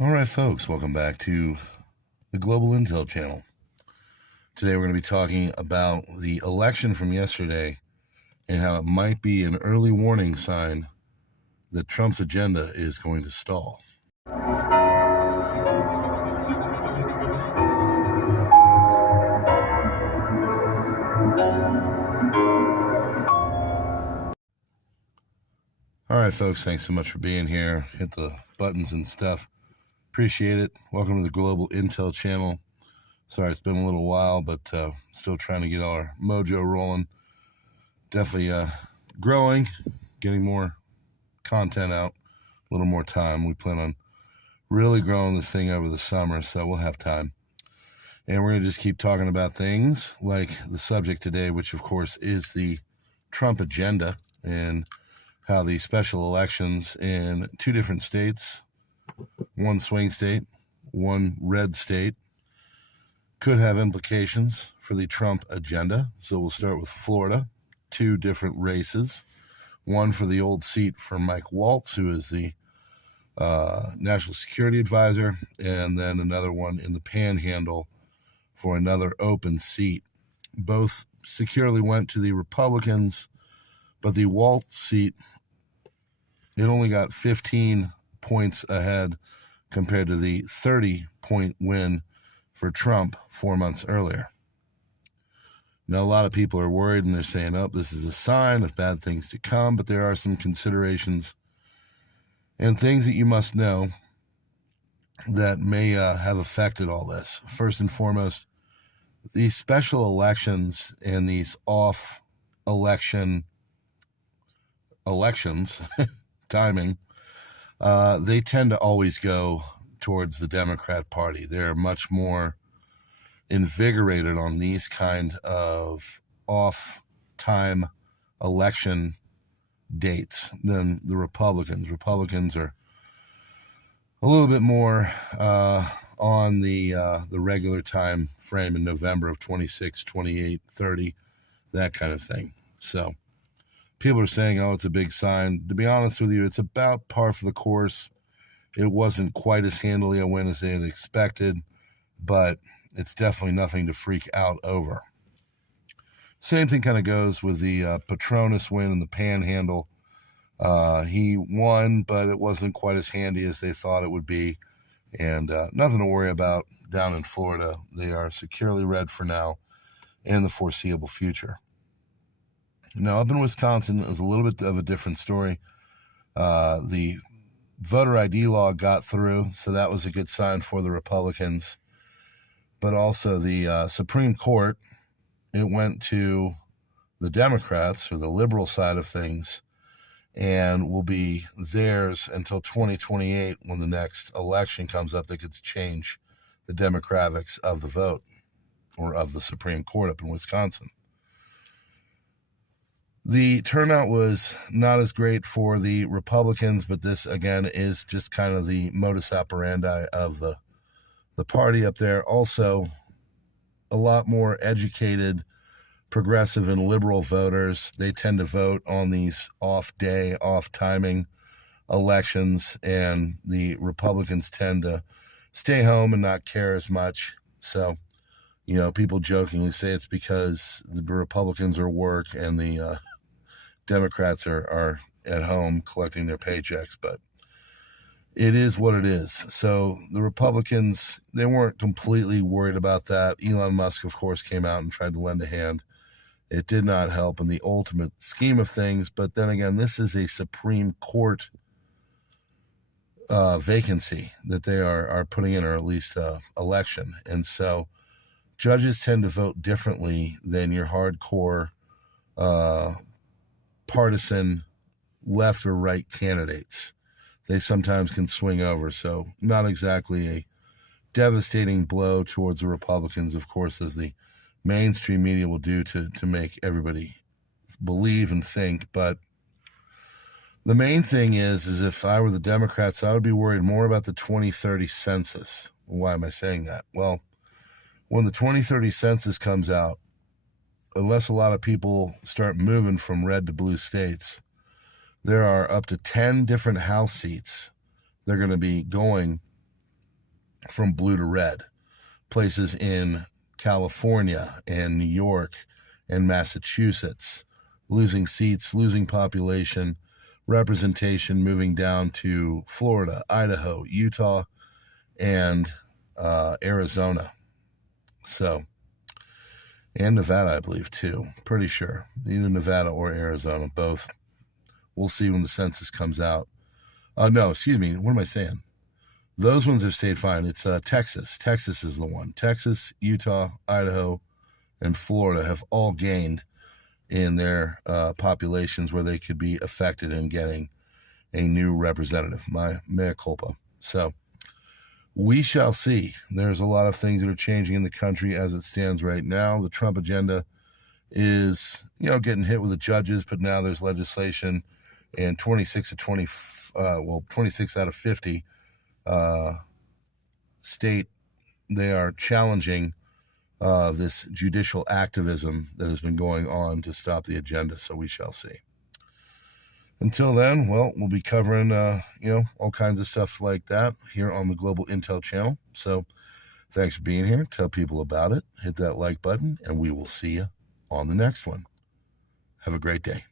All right, folks, welcome back to the Global Intel Channel. Today we're going to be talking about the election from yesterday and how it might be an early warning sign that Trump's agenda is going to stall. All right, folks, thanks so much for being here. Hit the buttons and stuff. Appreciate it. Welcome to the Global Intel Channel. Sorry, it's been a little while, but still trying to get our mojo rolling. Definitely growing, getting more content out, a little more time. We plan on really growing this thing over the summer, so we'll have time. And we're going to just keep talking about things like the subject today, which, of course, is the Trump agenda and how the special elections in two different states, one swing state, one red state, could have implications for the Trump agenda. So we'll start with Florida, two different races, one for the old seat for Mike Waltz, who is the national security advisor, and then another one in the Panhandle for another open seat. Both securely went to the Republicans, but the Waltz seat, it only got 15 points ahead compared to the 30-point win for Trump 4 months earlier. Now, a lot of people are worried and they're saying, oh, this is a sign of bad things to come, but there are some considerations and things that you must know that may have affected all this. First and foremost, these special elections and these off-election elections, timing, they tend to always go towards the Democrat Party. They're much more invigorated on these kind of off-time election dates than the Republicans. Republicans are a little bit more on the regular time frame in November of 26, 28, 30, that kind of thing. So people are saying, oh, it's a big sign. To be honest with you, it's about par for the course. It wasn't quite as handily a win as they had expected, but it's definitely nothing to freak out over. Same thing kind of goes with the Patronus win in the Panhandle. He won, but it wasn't quite as handy as they thought it would be. And nothing to worry about down in Florida. They are securely red for now and the foreseeable future. Now, up in Wisconsin is a little bit of a different story. The voter ID law got through, so that was a good sign for the Republicans. But also the Supreme Court, it went to the Democrats, or the liberal side of things, and will be theirs until 2028 when the next election comes up that could change the demographics of the vote or of the Supreme Court up in Wisconsin. The turnout was not as great for the Republicans, but this, again, is just kind of the modus operandi of the party up there. Also, a lot more educated, progressive, and liberal voters. They tend to vote on these off-day, off-timing elections, and the Republicans tend to stay home and not care as much. So, people jokingly say it's because the Republicans are work and the Democrats are at home collecting their paychecks, but it is what it is. So the Republicans, they weren't completely worried about that. Elon Musk, of course, came out and tried to lend a hand. It did not help in the ultimate scheme of things, but then again, this is a Supreme Court vacancy that they are putting in, or at least election. And so judges tend to vote differently than your hardcore partisan left or right candidates. They sometimes can swing over. So not exactly a devastating blow towards the Republicans, of course, as the mainstream media will do to make everybody believe and think. But the main thing is if I were the Democrats, I would be worried more about the 2030 census. Why am I saying that? Well, when the 2030 census comes out, unless a lot of people start moving from red to blue states, there are up to 10 different House seats they're going to be going from blue to red. Places in California and New York and Massachusetts losing seats, losing population, representation moving down to Florida, Idaho, Utah, and Arizona. So, and Nevada, I believe, too. Pretty sure. Either Nevada or Arizona, both. We'll see when the census comes out. No, excuse me. What am I saying? Those ones have stayed fine. It's Texas. Texas is the one. Texas, Utah, Idaho, and Florida have all gained in their populations where they could be affected in getting a new representative. My mea culpa. So we shall see. There's a lot of things that are changing in the country as it stands right now. The Trump agenda is, getting hit with the judges, but now there's legislation in 26 out of 50 state. They are challenging this judicial activism that has been going on to stop the agenda. So we shall see. Until then, well, we'll be covering, all kinds of stuff like that here on the Global Intel channel. So thanks for being here. Tell people about it. Hit that like button, and we will see you on the next one. Have a great day.